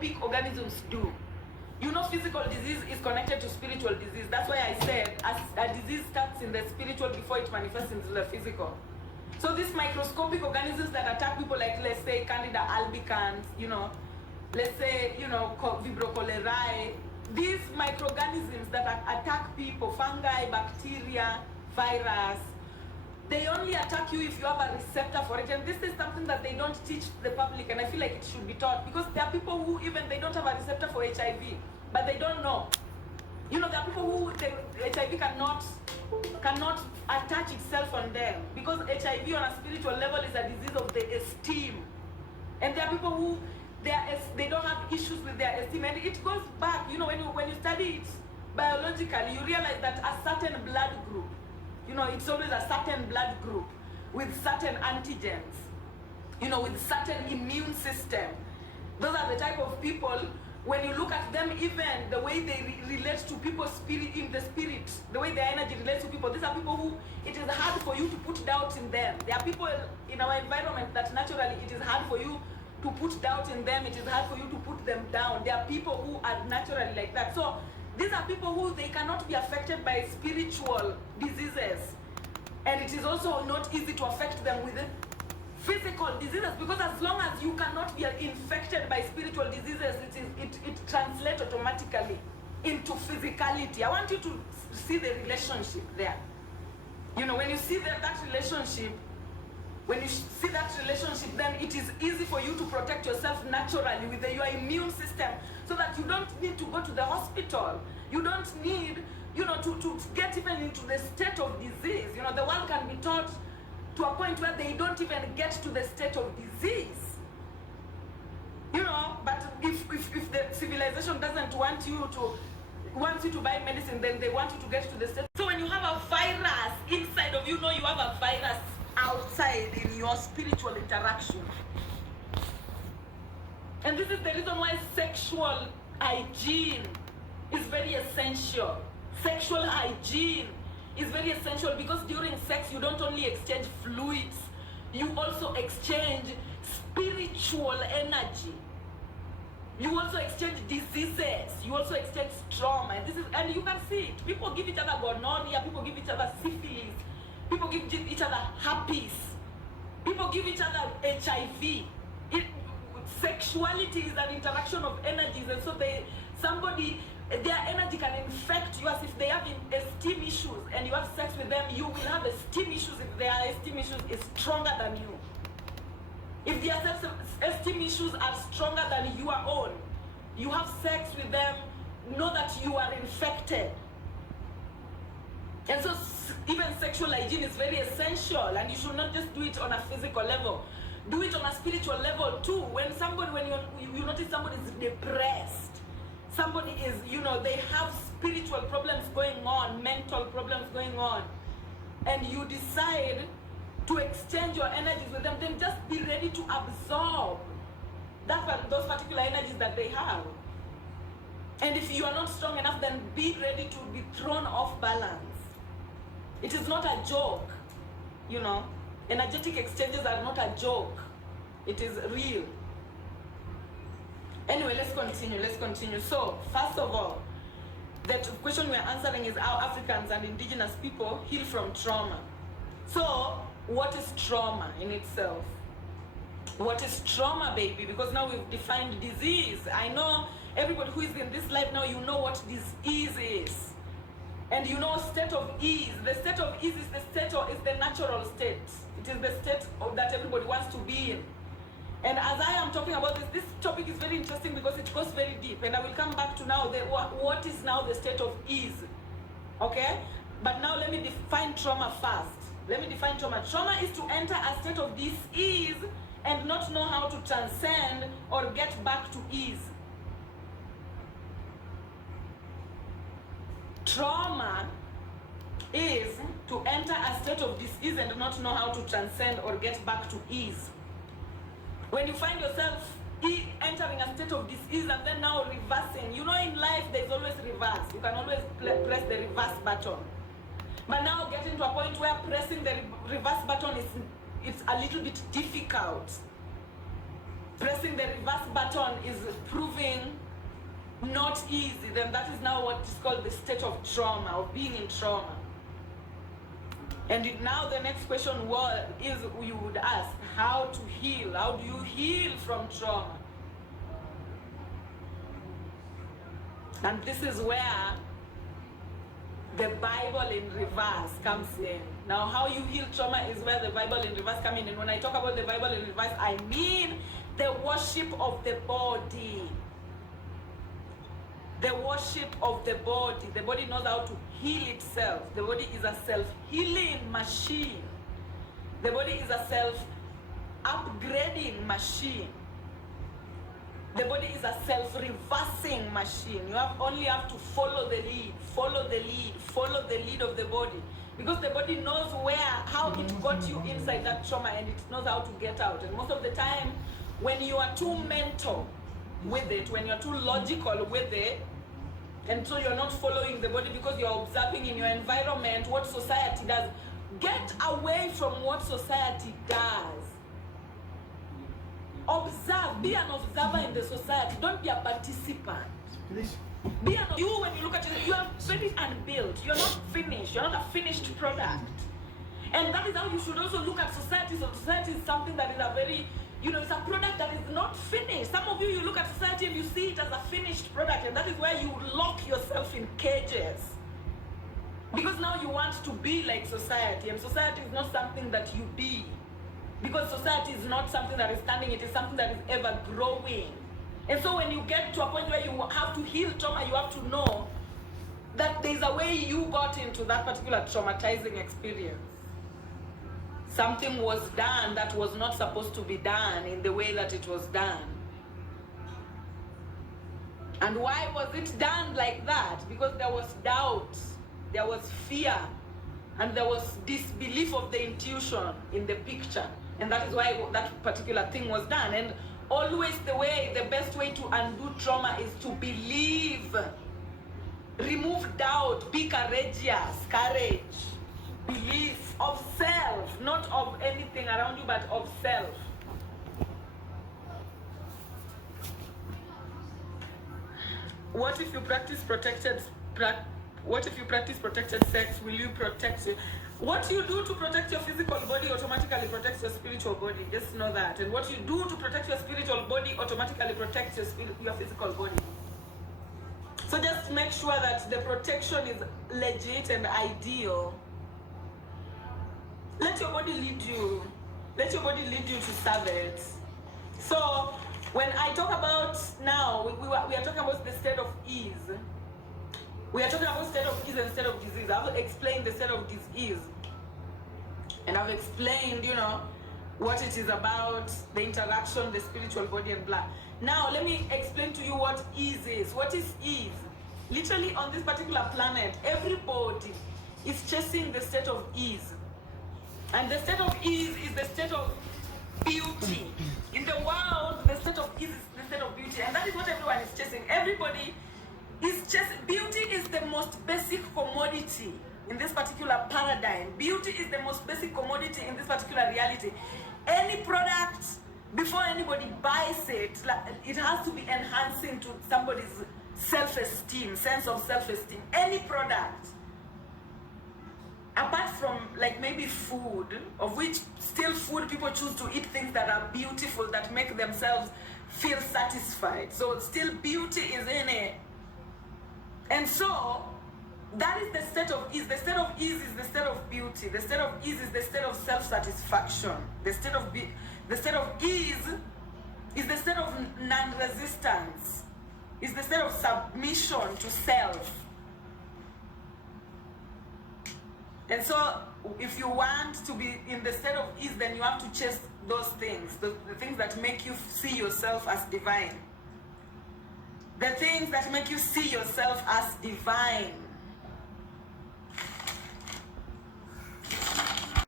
microscopic organisms do. You know, physical disease is connected to spiritual disease. That's why I said a disease starts in the spiritual before it manifests into the physical. So these microscopic organisms that attack people, like let's say Candida albicans, you know, let's say, you know, Vibrio cholerae, these microorganisms that attack people, fungi, bacteria, virus, they only attack you if you have a receptor for it. And this is something that they don't teach the public, and I feel like it should be taught, because there are people who even they don't have a receptor for HIV, but they don't know. You know, there are people who the HIV cannot attach itself on them, because HIV on a spiritual level is a disease of the esteem. And there are people who they don't have issues with their esteem, and it goes back. You know, when you study it biologically, you realize that a certain blood group, you know, it's always a certain blood group with certain antigens, you know, with certain immune system. Those are the type of people, when you look at them, even the way they relate to people's spirit, in the spirit, the way their energy relates to people, these are people who, it is hard for you to put doubt in them. There are people in our environment that naturally it is hard for you to put doubt in them, it is hard for you to put them down. There are people who are naturally like that. So these are people who they cannot be affected by spiritual diseases. And it is also not easy to affect them with physical diseases, because as long as you cannot be infected by spiritual diseases, it translates automatically into physicality. I want you to see the relationship there. You know, when you see that relationship, then it is easy for you to protect yourself naturally with your immune system, so that you don't need to go to the hospital. You don't need, you know, to get even into the state of disease. You know, the world can be taught to a point where they don't even get to the state of disease. You know, but if the civilization doesn't want you to buy medicine, then they want you to get to the state. So when you have a virus inside of you, know you have a virus outside in your spiritual interaction. And this is the reason why sexual hygiene is very essential. Sexual hygiene is very essential, because during sex you don't only exchange fluids, you also exchange spiritual energy. You also exchange diseases, you also exchange trauma. And you can see it. People give each other gonorrhea, people give each other syphilis, people give each other herpes, people give each other HIV. Sexuality is an interaction of energies, and so their energy can infect you. As if they have esteem issues and you have sex with them, you will have esteem issues if their esteem issues is stronger than you. If their esteem issues are stronger than your own, you have sex with them, know that you are infected. And so even sexual hygiene is very essential, and you should not just do it on a physical level. Do it on a spiritual level too. When you notice somebody is depressed, somebody is, you know, they have spiritual problems going on, mental problems going on, and you decide to exchange your energies with them, then just be ready to absorb those particular energies that they have. And if you are not strong enough, then be ready to be thrown off balance. It is not a joke, you know. Energetic exchanges are not a joke. It is real. Anyway, let's continue. So, first of all, the question we are answering is how Africans and indigenous people heal from trauma. So, what is trauma in itself? What is trauma, baby? Because now we've defined disease. I know everybody who is in this life now, you know what disease is. And you know state of ease. The state of ease is the natural state. It is the state that everybody wants to be in. And as I am talking about this topic is very interesting because it goes very deep. And I will come back to now what is now the state of ease. Okay? But now let me define trauma first. Let me define trauma. Trauma is to enter a state of dis-ease and not know how to transcend or get back to ease. Trauma is to enter a state of dis-ease and not know how to transcend or get back to ease. When you find yourself entering a state of dis-ease and then now reversing, you know in life there's always reverse. You can always press the reverse button. But now getting to a point where pressing the reverse button it's a little bit difficult. Pressing the reverse button is proving not easy, then that is now what is called the state of trauma, of being in trauma. And now the next question is you would ask, how to heal? How do you heal from trauma? And this is where the Bible in reverse comes in. Now, how you heal trauma is where the Bible in reverse comes in. And when I talk about the Bible in reverse, I mean the worship of the body. The worship of the body. The body knows how to heal itself. The body is a self-healing machine. The body is a self-upgrading machine. The body is a self-reversing machine. You only have to follow the lead, follow the lead, follow the lead of the body. Because the body knows how it got you inside that trauma, and it knows how to get out. And most of the time, when you are too mental with it, when you're too logical with it, and so you're not following the body because you're observing in your environment what society does, get away from what society does. Observe, be an observer in the society. Don't be a participant. Be an you when you look at it, you are very unbuilt. You're not finished. You're not a finished product. And that is how you should also look at society. So society is something that is a very, it's a product that is not finished. Some of you look at society and you see it as a finished product, and that is where you lock yourself in cages. Because now you want to be like society, and society is not something that you be. Because society is not something that is standing, it is something that is ever growing. And so when you get to a point where you have to heal trauma, you have to know that there's a way you got into that particular traumatizing experience. Something was done that was not supposed to be done in the way that it was done. And why was it done like that? Because there was doubt, there was fear, and there was disbelief of the intuition in the picture. And that is why that particular thing was done. And always the best way to undo trauma is to believe. Remove doubt, be courageous, courage, belief of self, not of anything around you, but of self. What if you practice protected sex? Will you protect it? What you do to protect your physical body automatically protects your spiritual body. Just know that. And what you do to protect your spiritual body automatically protects your physical body. So just make sure that the protection is legit and ideal. Let your body lead you. Let your body lead you to serve it. So when I talk about now, we are talking about the state of ease. We are talking about state of ease and state of disease. I've explained the state of disease. And I've explained, what it is about, the interaction, the spiritual body and blah. Now, let me explain to you what ease is. What is ease? Literally on this particular planet, everybody is chasing the state of ease. And the state of ease is the state of beauty. In the world, the state of ease is the state of beauty. And that is what everyone is chasing. Everybody is chasing. Beauty is the most basic commodity in this particular paradigm. Beauty is the most basic commodity in this particular reality. Any product, before anybody buys it, it has to be enhancing to somebody's self-esteem, sense of self-esteem. Any product. Apart from maybe food, of which still food, people choose to eat things that are beautiful, that make themselves feel satisfied. So still beauty is in it. And so, that is the state of ease. The state of ease is the state of beauty. The state of ease is the state of self-satisfaction. The state of ease is the state of non-resistance. It's the state of submission to self. And so, if you want to be in the state of ease, then you have to chase those things, the things that make you see yourself as divine. The things that make you see yourself as divine.